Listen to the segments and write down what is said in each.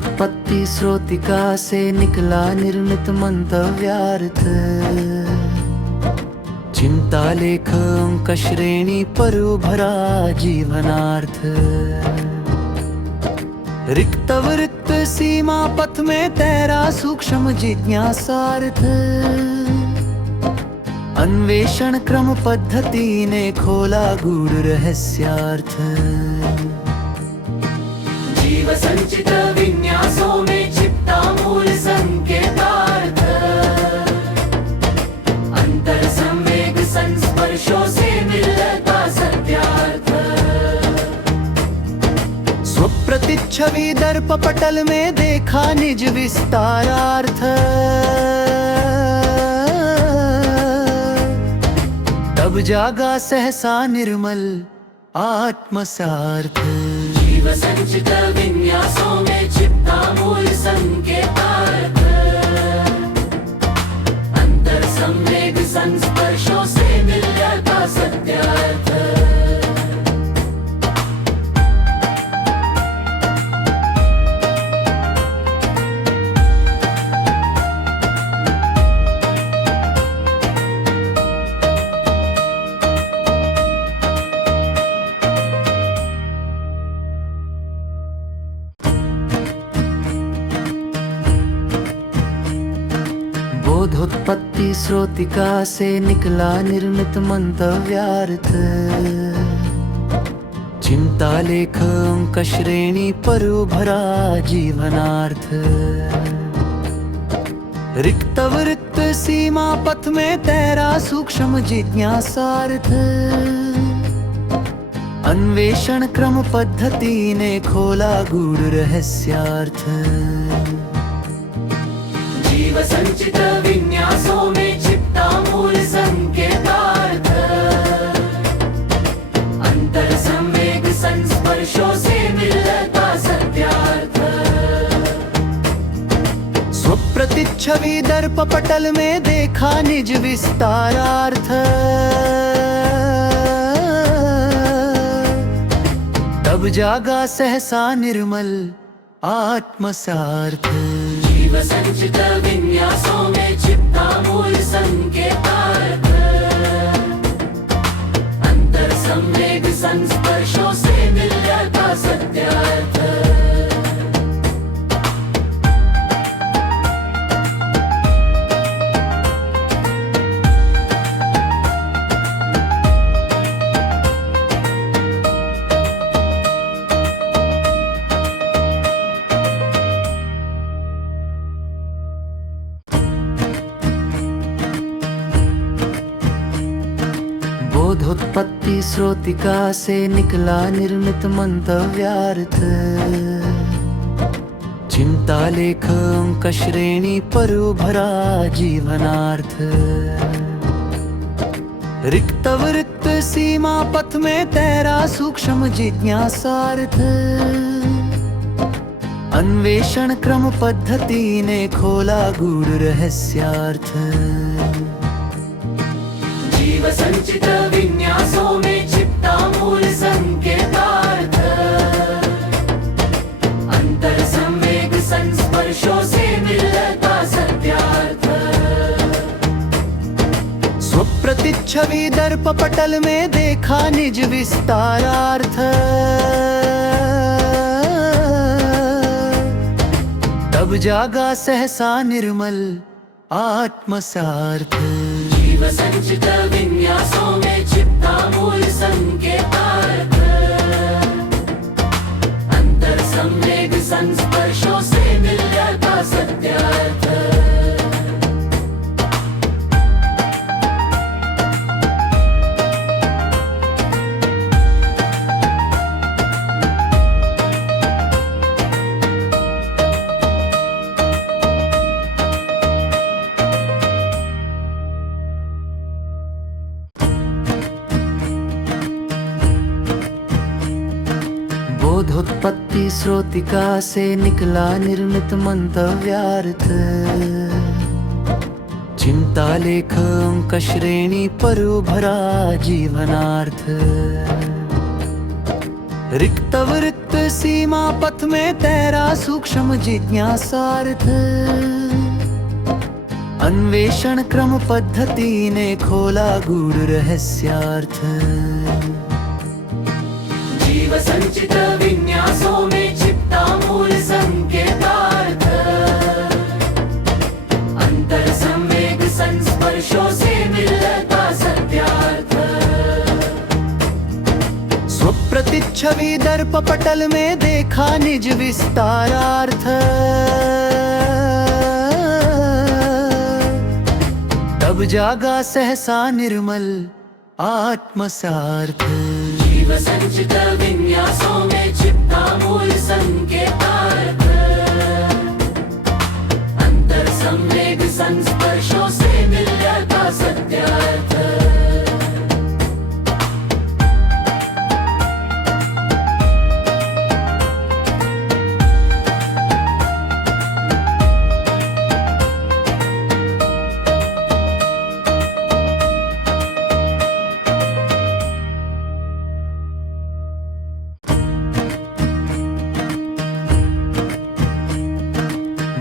बोधोत्पत्ति स्रोतिका से निकला निर्मित मंतव्यार्थ। चिंता लेख अंक श्रेणी पर उभरा जीवनार्थ। रिक्त वृत्त सीमा पथ में तैरा सूक्ष्म जिज्ञासार्थ। अन्वेषण क्रम पद्धति ने खोला गूढ़ रहस्यार्थ। जीव संचित विन्यासों में छिपता मूल संकेतार्थ। अंतर संवेग संस्पर्शों से मिलता सत्यार्थ। स्वप्रतिच्छवि दर्प पटल में देखा निज विस्तारार्थ। तब जागा सहसा निर्मल आत्मसार्थ। जीव संचित विन्यासों में छिपता मूल संकेतार्थ। अंतर संवेग संस्पर्शों से मिलता सत्यार्थ। बोधोत्पत्ति स्रोतिका से निकला निर्मित मंतव्यार्थ। चिंता लेख अंक श्रेणी पर उभरा जीवनार्थ। रिक्त वृत्त सीमा पथ में तैरा सूक्ष्म जिज्ञासार्थ। अन्वेषण क्रम पद्धति ने खोला गूढ़ रहस्यार्थ। जीव संचित विन्यासों में छिपता मूल संकेतार्थ। अंतर संवेग संस्पर्शों से मिलता सत्यार्थ। स्वप्रतिच्छवि दर्प पटल में देखा निज विस्तारार्थ। तब जागा सहसा निर्मल आत्मसार्थ। जीव संचित विन्यासों में छिपता मूल संकेतार्थ। अंतर संवेग संस्पर्शों से मिलता सत्यार्थ। बोधोत्पत्ति स्रोतिका से निकला निर्मित मंतव्यार्थ। चिंता लेख अंक श्रेणी पर उभरा जीवनार्थ। रिक्त वृत्त सीमा पथ में तैरा सूक्ष्म जिज्ञासार्थ। अन्वेषण क्रम पद्धति ने खोला गूढ़ रहस्यार्थ। जीव संचित विन्यासों में छिपता मूल संकेतार्थ। अंतर संवेग संस्पर्शों से मिलता सत्यार्थ। स्वप्रतिच्छवि दर्प पटल में देखा निज विस्तारार्थ। तब जागा सहसा निर्मल आत्मसार्थ। जीव संचित विन्यासों में छिपता मूल संकेतार्थ। अंतर संवेग संस्पर्शों से मिलता सत्यार्थ। बोधोत्पत्ति स्रोतिका से निकला निर्मित मंतव्यार्थ। चिंता लेख अंक श्रेणी पर उभरा जीवनार्थ। रिक्त वृत्त सीमा पथ में तैरा सूक्ष्म जिज्ञासार्थ। अन्वेषण क्रम पद्धति ने खोला गूढ़ रहस्यार्थ। जीव संचित विन्यासों में छिपता मूल संकेतार्थ। अंतर संवेग संस्पर्शों से मिलता सत्यार्थ। स्वप्रतिच्छवि दर्प पटल में देखा निज विस्तारार्थ। तब जागा सहसा निर्मल आत्मसार्थ। जीव संचित विन्यासों में छिपता मूल संकेतार्थ। अंतर संवेग संस्पर्शों से मिलता सत्यार्थ।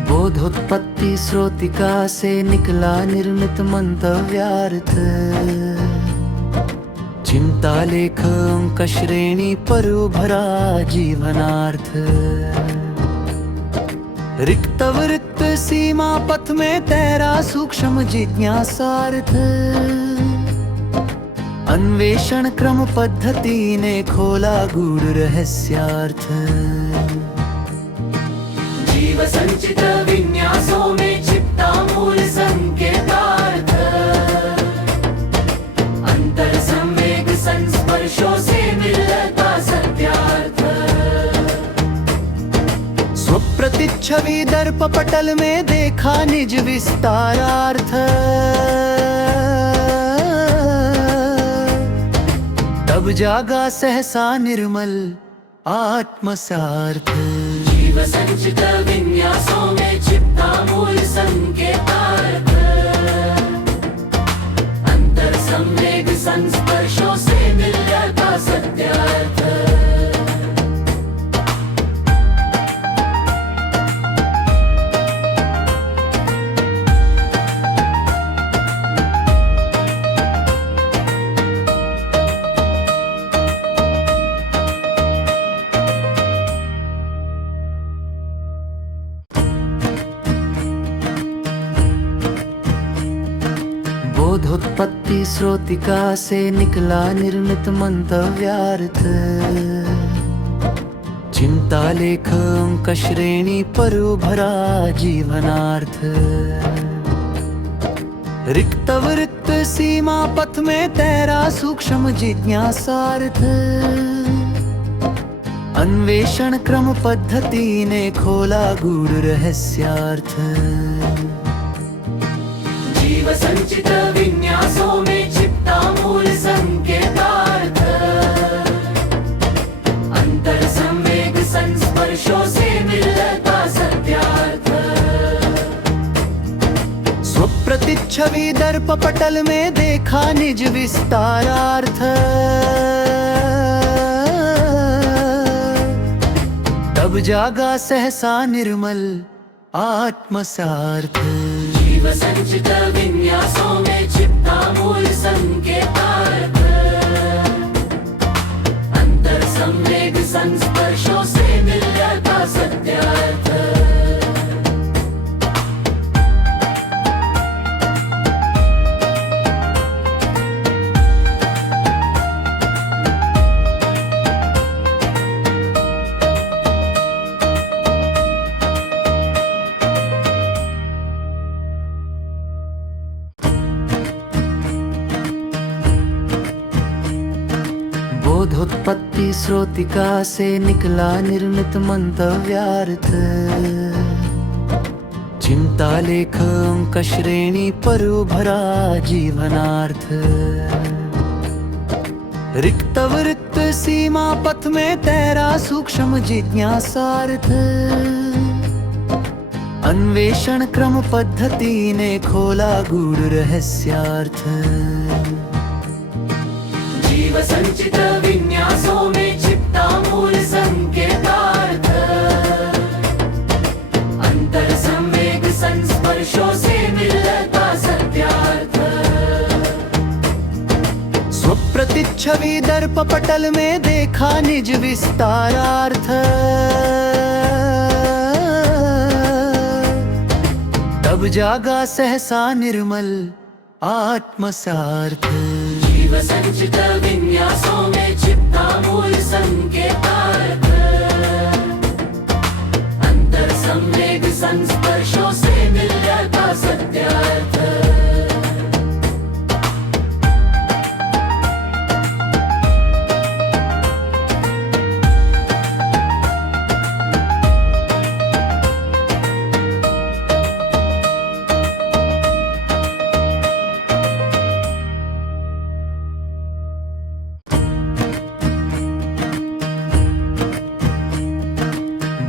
बोधोत्पत्ति स्रोतिका से निकला निर्मित मंतव्यार्थ। चिंता लेख अंक श्रेणी पर उभरा जीवनार्थ। रिक्त वृत्त सीमा पथ में तैरा सूक्ष्म जिज्ञासार्थ। अन्वेषण क्रम पद्धति ने खोला गूढ़ रहस्यार्थ। जीव संचित विन्यासों में छिपता मूल संकेतार्थ। अंतर संवेग संस्पर्शों से मिलता सत्यार्थ। स्वप्रतिच्छवि दर्प पटल में देखा निज विस्तारार्थ। तब जागा सहसा निर्मल आत्मसार्थ। जीव संचित विन्यासों में छिपता मूल संकेतार्थ। अंतर संवेग संस्पर्शों से मिलता सत्यार्थ। बोधोत्पत्ति स्रोतिका से निकला निर्मित मंतव्यार्थ। चिंता लेख अंक श्रेणी पर उभरा जीवनार्थ। रिक्त वृत्त सीमा पथ में तैरा सूक्ष्म जिज्ञासार्थ। अन्वेषण क्रम पद्धति ने खोला गूढ़ रहस्यार्थ। जीव संचित विन्यासों में छिपता मूल संकेतार्थ। अंतर संवेग संस्पर्शों से मिलता सत्यार्थ। स्वप्रतिच्छवि दर्प पटल में देखा निज विस्तारार्थ। तब जागा सहसा निर्मल आत्मसार्थ। जीव संचित विन्यासों में छिपता मूल संकेतार्थ। अंतर संवेग संस्पर्शों से मिलता सत्यार्थ। बोधोत्पत्ति स्रोतिका से निकला निर्मित मंतव्यार्थ। चिंता लेख अंक श्रेणी पर उभरा जीवनार्थ। रिक्त वृत्त सीमा पथ में तैरा सूक्ष्म जिज्ञासार्थ। अन्वेषण क्रम पद्धति ने खोला गूढ़ रहस्यार्थ। जीव संचित विन्यासों में छिपता मूल संकेतार्थ। छवि दर्प पटल में देखा निज विस्तारार्थ। तब जागा सहसा निर्मल आत्मसार्थ। जीव संचित विन्यासों में छिपता मूल संकेतार्थ। अंतर संवेग संस्पर्शों से मिल जाता सत्यार्थ।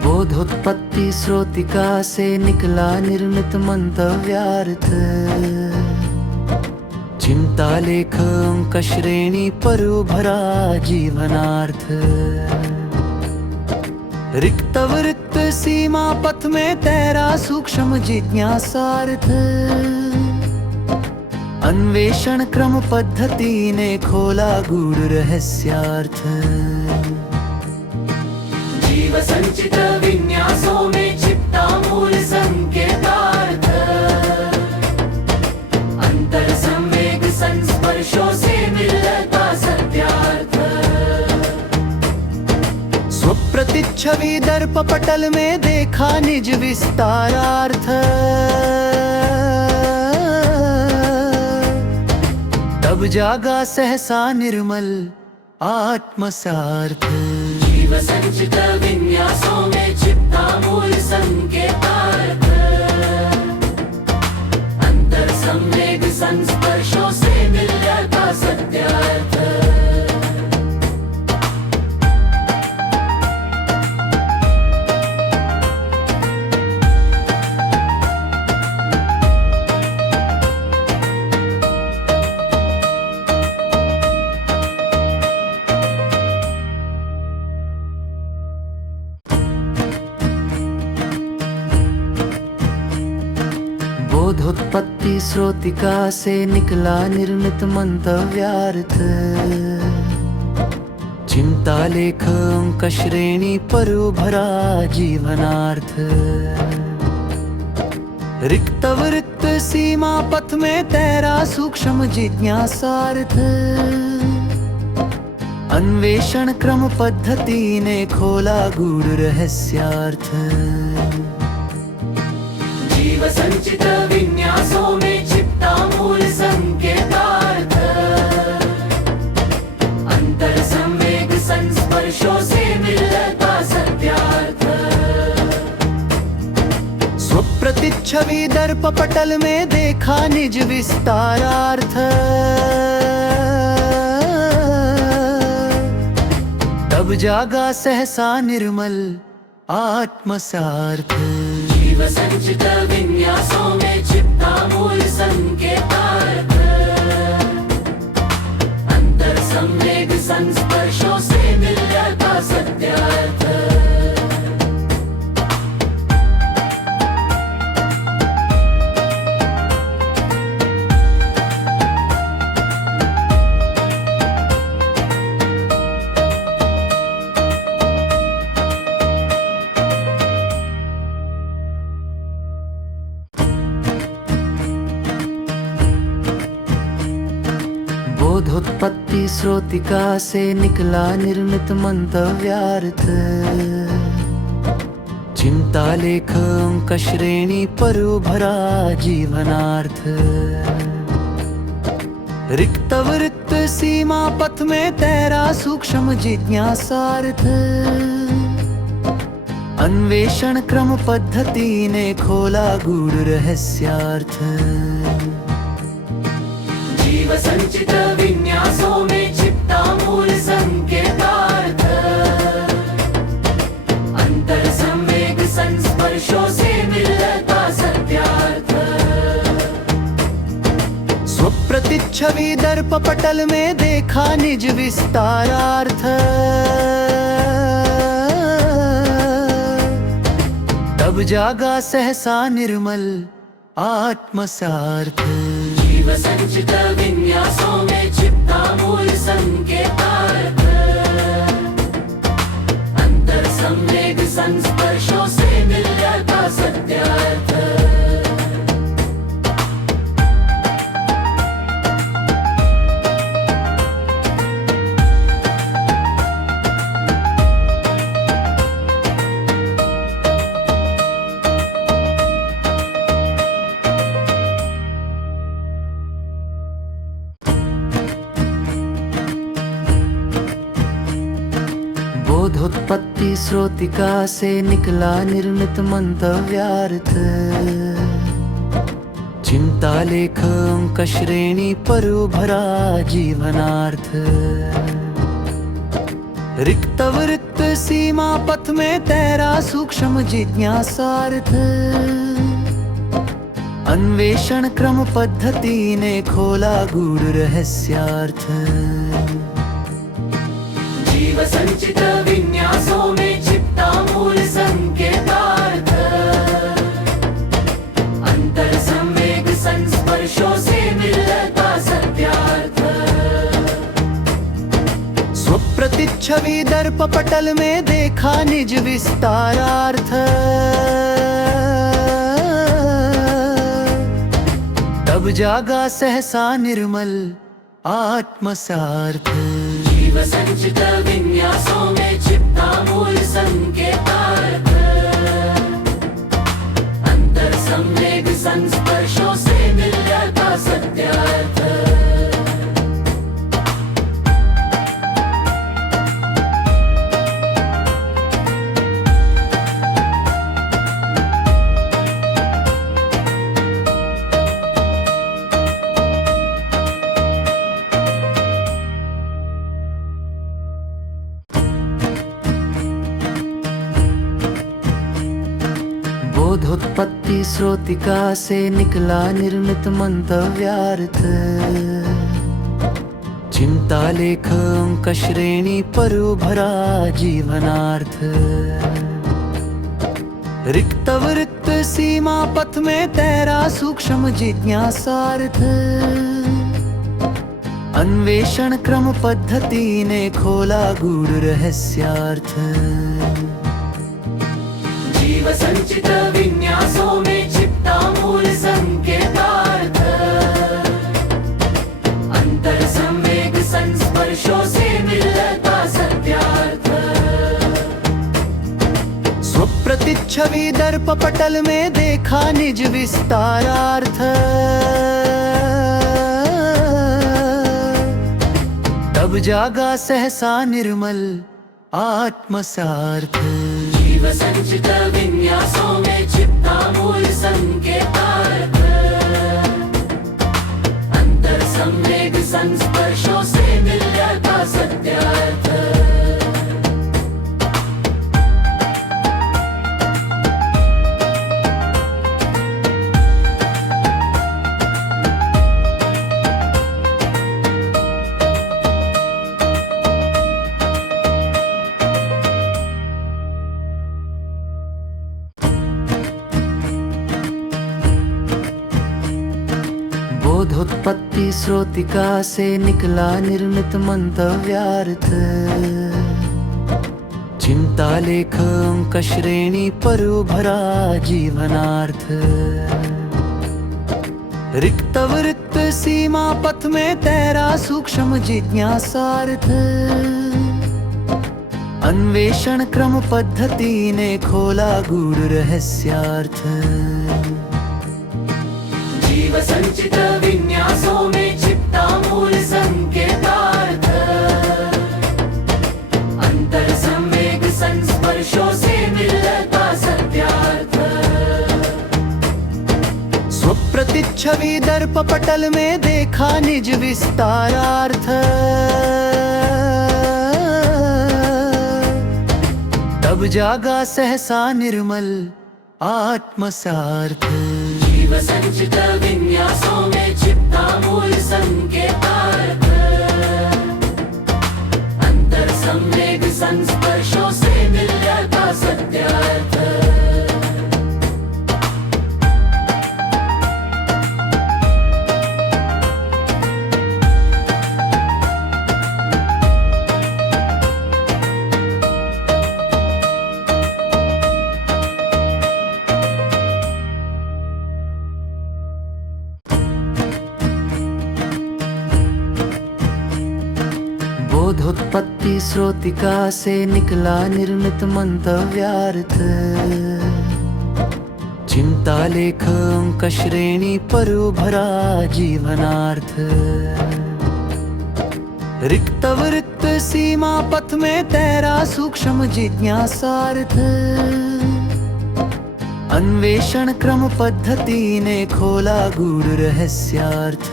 बोधोत्पत्ति स्रोतिका से निकला निर्मित मंतव्यार्थ। चिंता लेख अंक श्रेणी पर उभरा जीवनार्थ। रिक्त वृत्त सीमा पथ में तैरा सूक्ष्म जिज्ञासार्थ। अन्वेषण क्रम पद्धति ने खोला गूढ़ रहस्यार्थ। जीव संचित विन्यासों में छिपता मूल संकेतार्थ। अंतर संवेग संस्पर्शों से मिलता सत्यार्थ। स्वप्रतिच्छवि दर्प पटल में देखा निज विस्तारार्थ। तब जागा सहसा निर्मल आत्मसार्थ। जीव संचित विन्यासों में छिपता मूल संकेतार्थ। अंतर संवेग संस्पर्शों से मिल जाता सत्यार्थ। बोधोत्पत्ति स्रोतिका से निकला निर्मित मंतव्यार्थ। चिंता लेख अंक श्रेणी पर उभरा जीवनार्थ। रिक्त वृत्त सीमा पथ में तैरा सूक्ष्म जिज्ञासार्थ। अन्वेषण क्रम पद्धति ने खोला गूढ़ रहस्यार्थ। जीव संचित विन्यासों में छिपता मूल संकेतार्थ। अंतर संवेग संस्पर्शों से मिलता सत्यार्थ। स्वप्रतिच्छवि दर्प पटल में देखा निज विस्तारार्थ। तब जागा सहसा निर्मल आत्मसार्थ। जीव संचित विन्यासों में छिपता मूल संकेतार्थ। अंतर संवेग संस्पर्शों से मिल जाता सत्यार्थ। बोधोत्पत्ति स्रोतिका से निकला निर्मित मंतव्यार्थ। चिंता लेख अंक श्रेणी पर उभरा जीवनार्थ। रिक्त वृत्त सीमा पथ में तैरा सूक्ष्म जिज्ञासार्थ। अन्वेषण क्रम पद्धति ने खोला गूढ़ रहस्यार्थ। जीव संचित विन्यासों में छिपता मूल संकेतार्थ। अंतर संवेग संस्पर्शों से मिलता सत्यार्थ। स्वप्रतिच्छवि दर्प पटल में देखा निज विस्तारार्थ। तब जागा सहसा निर्मल आत्मसार्थ। जीव संचित विन्यासों में छिपता मूल संकेतार्थ अंतर संवेग संस्पर्शों से मिल जाता सत्यार्थ बोधोत्पत्ति स्रोतिका से निकला निर्मित मंतव्यार्थ चिंता लेख अंक श्रेणी पर उभरा जीवनार्थ रिक्त वृत्त सीमा पथ में तैरा सूक्ष्म जिज्ञासार्थ अन्वेषण क्रम पद्धति ने खोला गूढ़ रहस्यार्थ जीव संचित विन्यासों में छिपता मूल संकेतार्थ अंतर संवेग संस्पर्शों से मिलता सत्यार्थ स्वप्रतिच्छवि दर्प पटल में देखा निज विस्तारार्थ तब जागा सहसा निर्मल आत्मसार्थ जीव संचित विन्यासों में छिपता मूल संकेतार्थ अंतर संवेग संस्पर्शों से मिल जाता सत्यार्थ बोधोत्पत्ति स्रोतिका से निकला निर्मित मंतव्यार्थ चिंता लेख अंक श्रेणी पर उभरा जीवनार्थ रिक्त वृत्त सीमा पथ में तैरा सूक्ष्म जिज्ञासार्थ अन्वेषण क्रम पद्धति ने खोला गूढ़ रहस्यार्थ जीव संचित विन्यासों में छिपता मूल संकेतार्थ अंतर संवेग संस्पर्शों से मिलता सत्यार्थ स्वप्रतिच्छवि दर्प पटल में देखा निज विस्तारार्थ तब जागा सहसा निर्मल आत्मसार्थ जीव संचित विन्यासों में छिपता मूल संकेतार्थ अंतर संवेग संस्पर्शों से मिल जाता सत्यार्थ बोधोत्पत्ति स्रोतिका से निकला निर्मित मंतव्यार्थ चिंता लेख अंक श्रेणी पर उभरा जीवनार्थ रिक्त वृत्त सीमा पथ में तैरा सूक्ष्म जिज्ञासार्थ अन्वेषण क्रम पद्धति ने खोला गूढ़ रहस्यार्थ जीव संचित विन्यासों में छिपता मूल संकेतार्थ अंतर संवेग संस्पर्शों से मिलता सत्यार्थ स्वप्रतिच्छवि दर्प पटल में देखा निज विस्तारार्थ तब जागा सहसा निर्मल आत्मसार्थ जीव संचित विन्यासों में छिपता मूल संकेतार्थ अंतर संवेग संस्पर्शों से मिल जाता सत्यार्थ स्रोतिका से निकला निर्मित मंतव्यार्थ। चिंता लेख अंक श्रेणी पर उभरा जीवनार्थ। रिक्त वृत्त सीमा पथ में तैरा सूक्ष्म जिज्ञासार्थ। अन्वेषण क्रम पद्धति ने खोला गूढ़ रहस्यार्थ।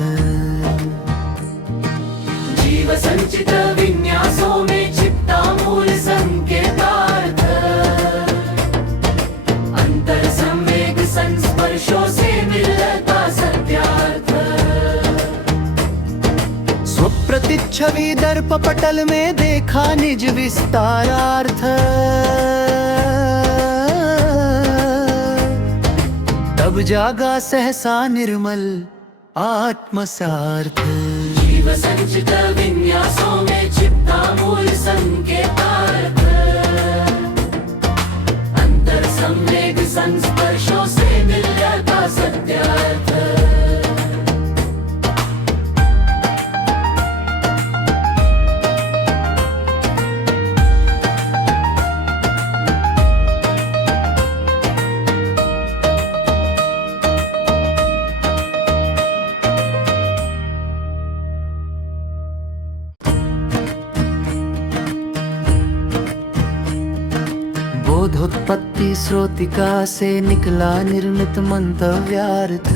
जीव संचित विन्यासों में छिपता मूल संकेतार्थ। अंतर संवेग संस्पर्शों से मिलता सत्यार्थ। स्वप्रतिच्छवि दर्प पटल में देखा निज विस्तारार्थ। तब जागा सहसा निर्मल आत्मसार्थ। जीव संचित विन्यासों में छिपता मूल संकेतार्थ। अंतर संवेग संस्पर्शों से मिलता सत्यार्थ। बोधोत्पत्ति स्रोतिका से निकला निर्मित मंतव्यार्थ।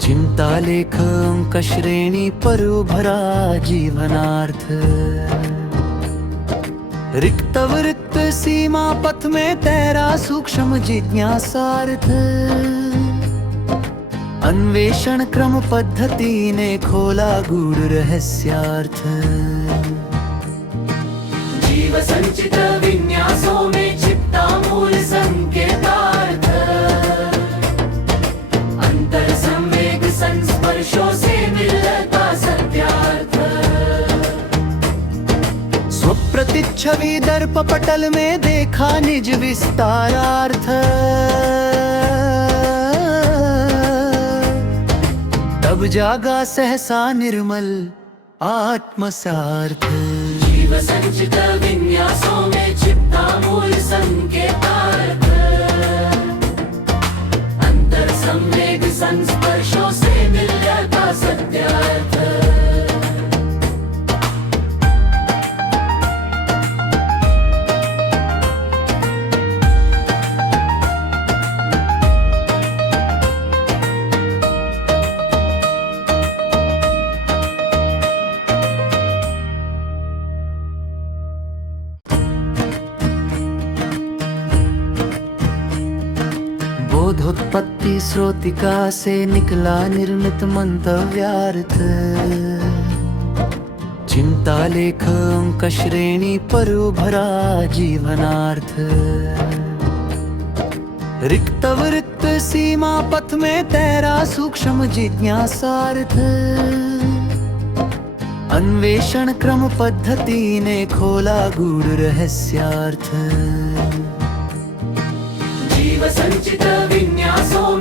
चिंता लेख अंक श्रेणी पर उभरा जीवनार्थ। रिक्त वृत्त सीमा पथ में तैरा सूक्ष्म जिज्ञासार्थ। अन्वेषण क्रम पद्धति ने खोला गूढ़ रहस्यार्थ। जीव संचित विन्यासों में छिपता मूल संकेतार्थ। अंतर संवेग संस्पर्शों से मिलता सत्यार्थ। स्वप्रतिच्छवि दर्प पटल में देखा निज विस्तारार्थ। तब जागा सहसा निर्मल आत्मसार्थ। जीव संचित विन्यासों में छिपता मूल संकेतार्थ। अंतर संवेग संस्पर्शों से मिलता सत्यार्थ। बोधोत्पत्ति स्रोतिका से निकला निर्मित मंतव्यार्थ। चिंता लेख अंक श्रेणी पर उभरा जीवनार्थ। रिक्त वृत्त सीमा पथ में तैरा सूक्ष्म जिज्ञासार्थ। अन्वेषण क्रम पद्धति ने खोला गूढ़ रहस्यार्थ। जीव संचित विन्यासों